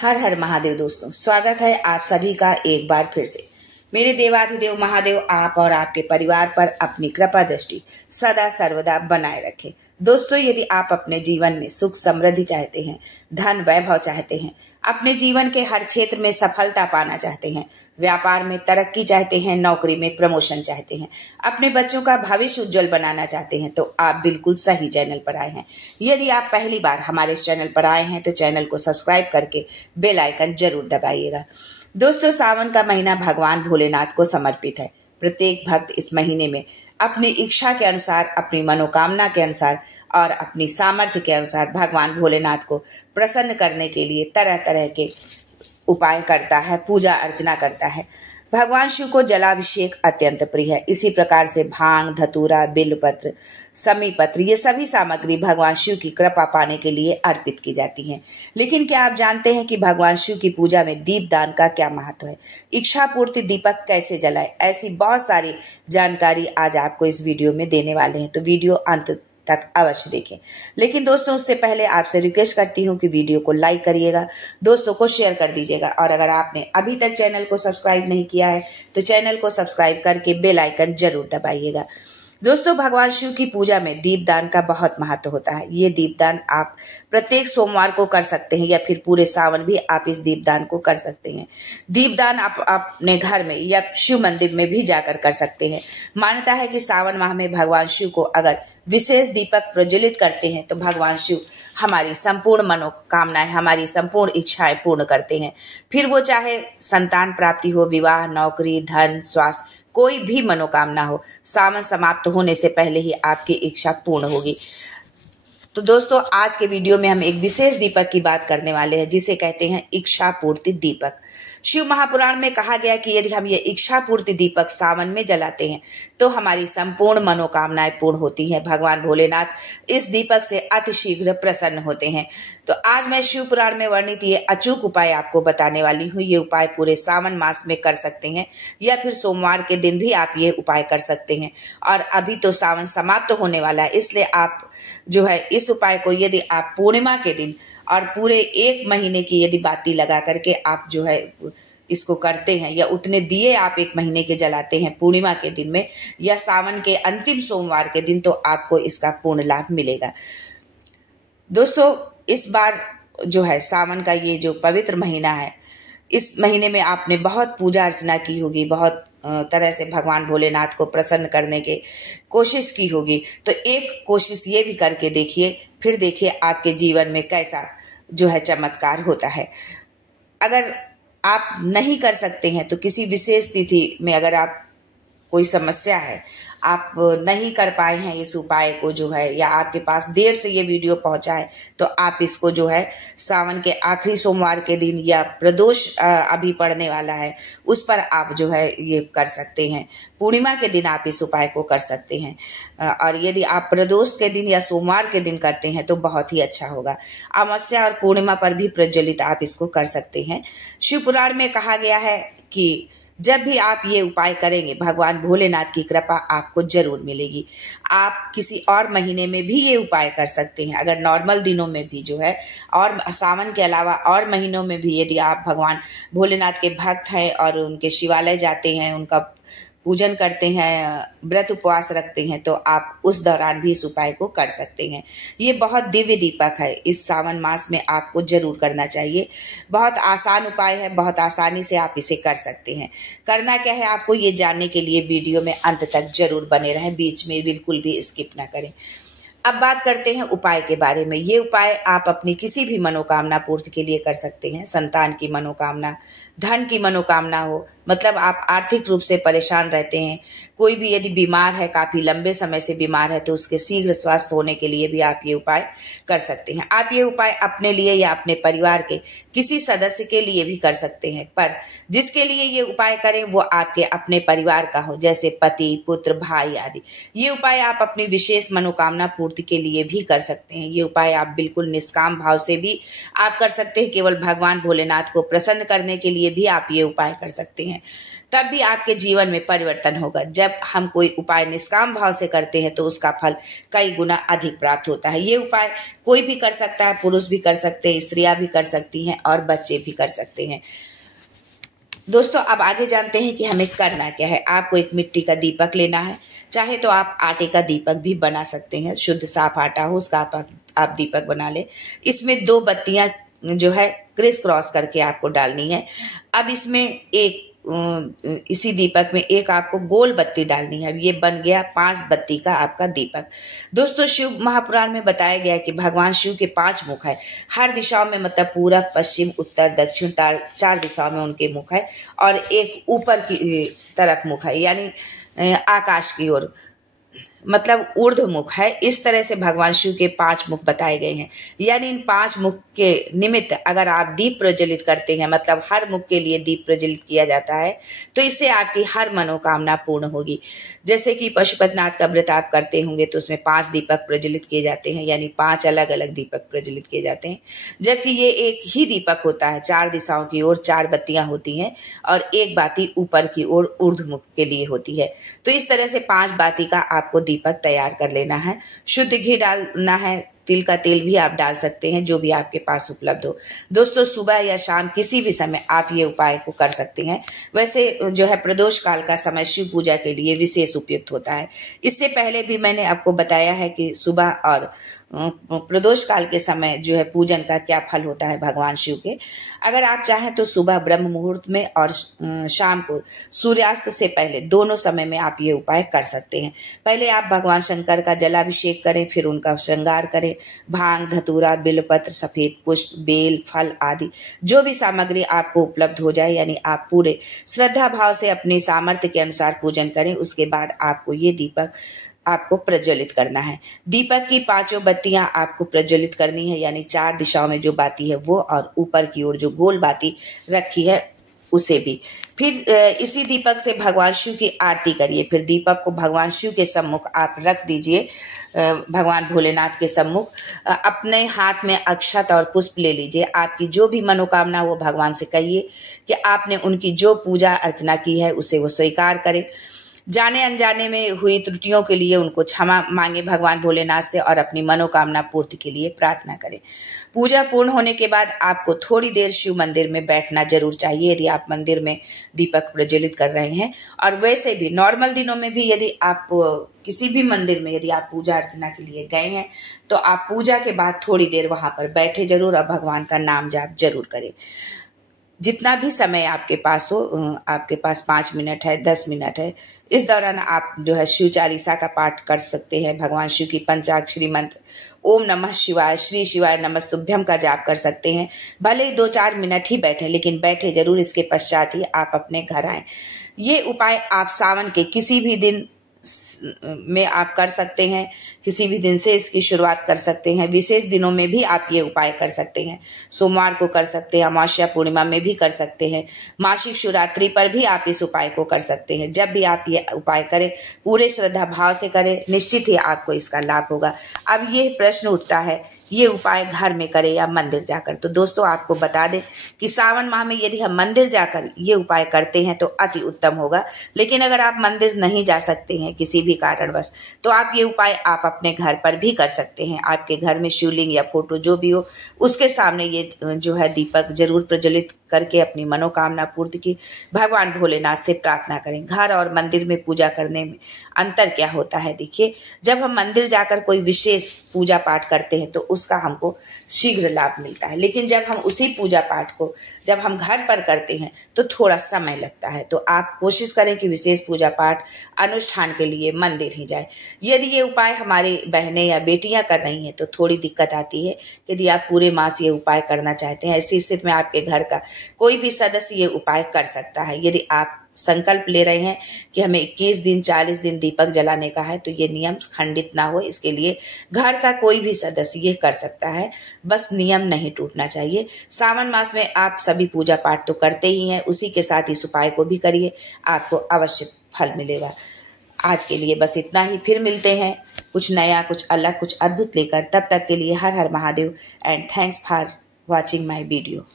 हर हर महादेव। दोस्तों, स्वागत है आप सभी का एक बार फिर से। मेरे देवाधिदेव महादेव आप और आपके परिवार पर अपनी कृपा दृष्टि सदा सर्वदा बनाए रखे। दोस्तों, यदि आप अपने जीवन में सुख समृद्धि चाहते हैं, धन वैभव चाहते हैं, अपने जीवन के हर क्षेत्र में सफलता पाना चाहते हैं, व्यापार में तरक्की चाहते हैं, नौकरी में प्रमोशन चाहते हैं, अपने बच्चों का भविष्य उज्जवल बनाना चाहते हैं, तो आप बिल्कुल सही चैनल पर आए हैं। यदि आप पहली बार हमारे इस चैनल पर आए हैं तो चैनल को सब्सक्राइब करके बेल आइकन जरूर दबाइएगा। दोस्तों, सावन का महीना भगवान भोलेनाथ को समर्पित है। प्रत्येक भक्त इस महीने में अपनी इच्छा के अनुसार, अपनी मनोकामना के अनुसार और अपनी सामर्थ्य के अनुसार भगवान भोलेनाथ को प्रसन्न करने के लिए तरह तरह के उपाय करता है, पूजा अर्चना करता है। भगवान शिव को जलाभिषेक अत्यंत प्रिय है। इसी प्रकार से भांग, धतूरा, बिल्वपत्र, समीपत्र, ये सभी सामग्री भगवान शिव की कृपा पाने के लिए अर्पित की जाती हैं। लेकिन क्या आप जानते हैं कि भगवान शिव की पूजा में दीपदान का क्या महत्व है? इच्छा पूर्ति दीपक कैसे जलाए? ऐसी बहुत सारी जानकारी आज आपको इस वीडियो में देने वाले हैं, तो वीडियो अंत तक अवश्य देखें। लेकिन दोस्तों, उससे पहले आपसे रिक्वेस्ट करती हूं कि वीडियो को लाइक करिएगा, दोस्तों को शेयर कर दीजिएगा, और अगर आपने अभी तक चैनल को सब्सक्राइब नहीं किया है तो चैनल को सब्सक्राइब करके बेल आइकन जरूर दबाइएगा। दोस्तों, भगवान शिव की पूजा में दीपदान का बहुत महत्व होता है। ये दीपदान आप प्रत्येक सोमवार को कर सकते हैं या फिर पूरे सावन भी आप इस दीपदान को कर सकते हैं। दीपदान आप अपने घर में या शिव मंदिर में भी जाकर कर सकते हैं। मान्यता है कि सावन माह में भगवान शिव को अगर विशेष दीपक प्रज्वलित करते हैं तो भगवान शिव हमारी संपूर्ण मनोकामनाएं, हमारी संपूर्ण इच्छाएं पूर्ण करते हैं। फिर वो चाहे संतान प्राप्ति हो, विवाह, नौकरी, धन, स्वास्थ्य, कोई भी मनोकामना हो, सावन समाप्त होने से पहले ही आपकी इच्छा पूर्ण होगी। तो दोस्तों, आज के वीडियो में हम एक विशेष दीपक की बात करने वाले हैं जिसे कहते हैं इच्छा पूर्ति दीपक। शिव महापुराण में कहा गया कि यदि हम ये इच्छा पूर्ति दीपक सावन में जलाते हैं तो हमारी संपूर्ण मनोकामनाएं पूर्ण होती हैं। भगवान भोलेनाथ इस दीपक से अतिशीघ्र प्रसन्न होते हैं। तो आज मैं शिव पुराण में वर्णित ये अचूक उपाय आपको बताने वाली हूँ। ये उपाय पूरे सावन मास में कर सकते हैं या फिर सोमवार के दिन भी आप ये उपाय कर सकते हैं। और अभी तो सावन समाप्त होने वाला है, इसलिए आप जो है इस उपाय को यदि आप पूर्णिमा के दिन और पूरे एक महीने की यदि बाती लगा करके आप जो है इसको करते हैं, या उतने दिए आप एक महीने के जलाते हैं पूर्णिमा के दिन में या सावन के अंतिम सोमवार के दिन, तो आपको इसका पूर्ण लाभ मिलेगा। दोस्तों, इस बार जो है सावन का ये जो पवित्र महीना है, इस महीने में आपने बहुत पूजा अर्चना की होगी, बहुत तरह से भगवान भोलेनाथ को प्रसन्न करने की कोशिश की होगी। तो एक कोशिश ये भी करके देखिए, फिर देखिए आपके जीवन में कैसा जो है चमत्कार होता है। अगर आप नहीं कर सकते हैं तो किसी विशेष तिथि में अगर आप कोई समस्या है, आप नहीं कर पाए हैं इस उपाय को जो है, या आपके पास देर से ये वीडियो पहुंचा है, तो आप इसको जो है सावन के आखिरी सोमवार के दिन या प्रदोष अभी पड़ने वाला है उस पर आप जो है ये कर सकते हैं। पूर्णिमा के दिन आप इस उपाय को कर सकते हैं, और यदि आप प्रदोष के दिन या सोमवार के दिन करते हैं तो बहुत ही अच्छा होगा। अमावस्या और पूर्णिमा पर भी प्रज्वलित आप इसको कर सकते हैं। शिव पुराण में कहा गया है कि जब भी आप ये उपाय करेंगे भगवान भोलेनाथ की कृपा आपको जरूर मिलेगी। आप किसी और महीने में भी ये उपाय कर सकते हैं, अगर नॉर्मल दिनों में भी जो है, और सावन के अलावा और महीनों में भी यदि आप भगवान भोलेनाथ के भक्त हैं और उनके शिवालय जाते हैं, उनका पूजन करते हैं, व्रत उपवास रखते हैं, तो आप उस दौरान भी इस उपाय को कर सकते हैं। ये बहुत दिव्य दीपक है, इस सावन मास में आपको जरूर करना चाहिए। बहुत आसान उपाय है, बहुत आसानी से आप इसे कर सकते हैं। करना क्या है आपको ये जानने के लिए वीडियो में अंत तक जरूर बने रहें, बीच में बिल्कुल भी स्किप ना करें। अब बात करते हैं उपाय के बारे में। ये उपाय आप अपनी किसी भी मनोकामना पूर्ति के लिए कर सकते हैं। संतान की मनोकामना, धन की मनोकामना हो, मतलब आप आर्थिक रूप से परेशान रहते हैं, कोई भी यदि बीमार है, काफी लंबे समय से बीमार है, तो उसके शीघ्र स्वस्थ होने के लिए भी आप ये उपाय कर सकते हैं। आप ये उपाय अपने लिए या अपने परिवार के किसी सदस्य के लिए भी कर सकते हैं, पर जिसके लिए ये उपाय करें वो आपके अपने परिवार का हो, जैसे पति, पुत्र, भाई आदि। ये उपाय आप अपनी विशेष मनोकामना पूर्ति पूर्ति के लिए भी कर सकते हैं। ये उपाय आप बिल्कुल निष्काम भाव से भी आप कर सकते हैं, केवल भगवान भोलेनाथ को प्रसन्न करने के लिए भी आप ये उपाय कर सकते हैं। तब भी आपके जीवन में परिवर्तन होगा। जब हम कोई उपाय निष्काम भाव से करते हैं तो उसका फल कई गुना अधिक प्राप्त होता है। ये उपाय कोई भी कर सकता है, पुरुष भी कर सकते हैं, स्त्रियां भी कर सकती हैं और बच्चे भी कर सकते हैं। दोस्तों, अब आगे जानते हैं कि हमें करना क्या है। आपको एक मिट्टी का दीपक लेना है, चाहे तो आप आटे का दीपक भी बना सकते हैं, शुद्ध साफ आटा हो उसका आप दीपक बना ले। इसमें 2 बत्तियां जो है क्रिस क्रॉस करके आपको डालनी है। अब इसमें इसी दीपक में एक आपको गोल बत्ती डालनी है। अब ये बन गया 5 बत्ती का आपका दीपक। दोस्तों, शिव महापुराण में बताया गया है कि भगवान शिव के 5 मुख है, हर दिशाओं में, मतलब पूरब, पश्चिम, उत्तर, दक्षिण, 4 दिशाओं में उनके मुख है और एक ऊपर की तरफ मुख है, यानी आकाश की ओर, मतलब ऊर्ध्वमुख है। इस तरह से भगवान शिव के 5 मुख बताए गए हैं। यानी इन 5 मुख के निमित्त अगर आप दीप प्रज्वलित करते हैं, मतलब हर मुख के लिए दीप प्रज्वलित किया जाता है, तो इससे आपकी हर मनोकामना पूर्ण होगी। जैसे कि पशुपतिनाथ का व्रत आप करते होंगे तो उसमें 5 दीपक प्रज्वलित किए जाते हैं, यानी 5 अलग अलग दीपक प्रज्वलित किए जाते हैं। जबकि ये एक ही दीपक होता है, 4 दिशाओं की ओर 4 बत्तियां होती हैं और एक बाती ऊपर की ओर ऊर्ध्वमुख के लिए होती है। तो इस तरह से 5 बाती का आपको दीपक तैयार कर लेना है। शुद्ध घी डालना है, तिल का तेल भी आप डाल सकते हैं, जो भी आपके पास उपलब्ध हो। दोस्तों, सुबह या शाम किसी भी समय आप ये उपाय को कर सकते हैं। वैसे जो है प्रदोष काल का समय शिव पूजा के लिए विशेष उपयुक्त होता है। इससे पहले भी मैंने आपको बताया है कि सुबह और प्रदोष काल के समय जो है पूजन का क्या फल होता है भगवान शिव के। अगर आप चाहें तो सुबह ब्रह्म मुहूर्त में और शाम को सूर्यास्त से पहले, दोनों समय में आप ये उपाय कर सकते हैं। पहले आप भगवान शंकर का जलाभिषेक करें, फिर उनका श्रृंगार करें। भांग, धतूरा, बिल्वपत्र, सफेद पुष्प, बेल, फल आदि जो भी सामग्री आपको उपलब्ध हो जाए, यानी आप पूरे श्रद्धा भाव से अपने सामर्थ्य के अनुसार पूजन करें। उसके बाद आपको ये दीपक आपको प्रज्वलित करना है। दीपक की 5 बत्तियां आपको प्रज्वलित करनी है, यानी 4 दिशाओं में जो बाती है वो, और ऊपर की ओर जो गोल बाती रखी है उसे भी। फिर इसी दीपक से भगवान शिव की आरती करिए। फिर दीपक को भगवान शिव के सम्मुख आप रख दीजिए, भगवान भोलेनाथ के सम्मुख। अपने हाथ में अक्षत और पुष्प ले लीजिए। आपकी जो भी मनोकामना वो भगवान से कहिए कि आपने उनकी जो पूजा अर्चना की है उसे वो स्वीकार करें। जाने अनजाने में हुई त्रुटियों के लिए उनको क्षमा मांगे भगवान भोलेनाथ से और अपनी मनोकामना पूर्ति के लिए प्रार्थना करें। पूजा पूर्ण होने के बाद आपको थोड़ी देर शिव मंदिर में बैठना जरूर चाहिए, यदि आप मंदिर में दीपक प्रज्वलित कर रहे हैं। और वैसे भी नॉर्मल दिनों में भी यदि आप किसी भी मंदिर में यदि आप पूजा अर्चना के लिए गए हैं तो आप पूजा के बाद थोड़ी देर वहां पर बैठे जरूर और भगवान का नाम जाप जरूर करें। जितना भी समय आपके पास हो, आपके पास 5 मिनट है, 10 मिनट है, इस दौरान आप जो है शिव चालीसा का पाठ कर सकते हैं। भगवान शिव की पंचाक्षरी मंत्र ओम नमः शिवाय, श्री शिवाय नमस्तुभ्यम का जाप कर सकते हैं। भले ही 2-4 मिनट ही बैठे, लेकिन बैठे जरूर। इसके पश्चात ही आप अपने घर आए। ये उपाय आप सावन के किसी भी दिन में आप कर सकते हैं, किसी भी दिन से इसकी शुरुआत कर सकते हैं। विशेष दिनों में भी आप ये उपाय कर सकते हैं। सोमवार को कर सकते हैं, अमावस्या पूर्णिमा में भी कर सकते हैं, मासिक शिवरात्रि पर भी आप इस उपाय को कर सकते हैं। जब भी आप ये उपाय करें पूरे श्रद्धा भाव से करें, निश्चित ही आपको इसका लाभ होगा। अब ये प्रश्न उठता है ये उपाय घर में करें या मंदिर जाकर। तो दोस्तों, आपको बता दें कि सावन माह में यदि हम मंदिर जाकर ये उपाय करते हैं तो अति उत्तम होगा। लेकिन अगर आप मंदिर नहीं जा सकते हैं किसी भी कारणवश, तो आप ये उपाय आप अपने घर पर भी कर सकते हैं। आपके घर में शिवलिंग या फोटो जो भी हो उसके सामने ये जो है दीपक जरूर प्रज्वलित करके अपनी मनोकामना पूर्ति की भगवान भोलेनाथ से प्रार्थना करें। घर और मंदिर में पूजा करने में अंतर क्या होता है? देखिए, जब हम मंदिर जाकर कोई विशेष पूजा पाठ करते हैं तो उसका हमको शीघ्र लाभ मिलता है, लेकिन जब हम उसी पूजा पाठ को जब हम घर पर करते हैं तो थोड़ा समय लगता है। तो आप कोशिश करें कि विशेष पूजा पाठ अनुष्ठान के लिए मंदिर ही जाए। यदि ये उपाय हमारी बहनें या बेटियां कर रही हैं तो थोड़ी दिक्कत आती है। यदि आप पूरे मास ये उपाय करना चाहते हैं, ऐसी स्थिति में आपके घर का कोई भी सदस्य ये उपाय कर सकता है। यदि आप संकल्प ले रहे हैं कि हमें 21 दिन 40 दिन दीपक जलाने का है तो ये नियम खंडित ना हो, इसके लिए घर का कोई भी सदस्य ये कर सकता है, बस नियम नहीं टूटना चाहिए। सावन मास में आप सभी पूजा पाठ तो करते ही हैं, उसी के साथ इस उपाय को भी करिए, आपको अवश्य फल मिलेगा। आज के लिए बस इतना ही, फिर मिलते हैं कुछ नया, कुछ अलग, कुछ अद्भुत लेकर। तब तक के लिए हर हर Mahadev and thanks for watching my video.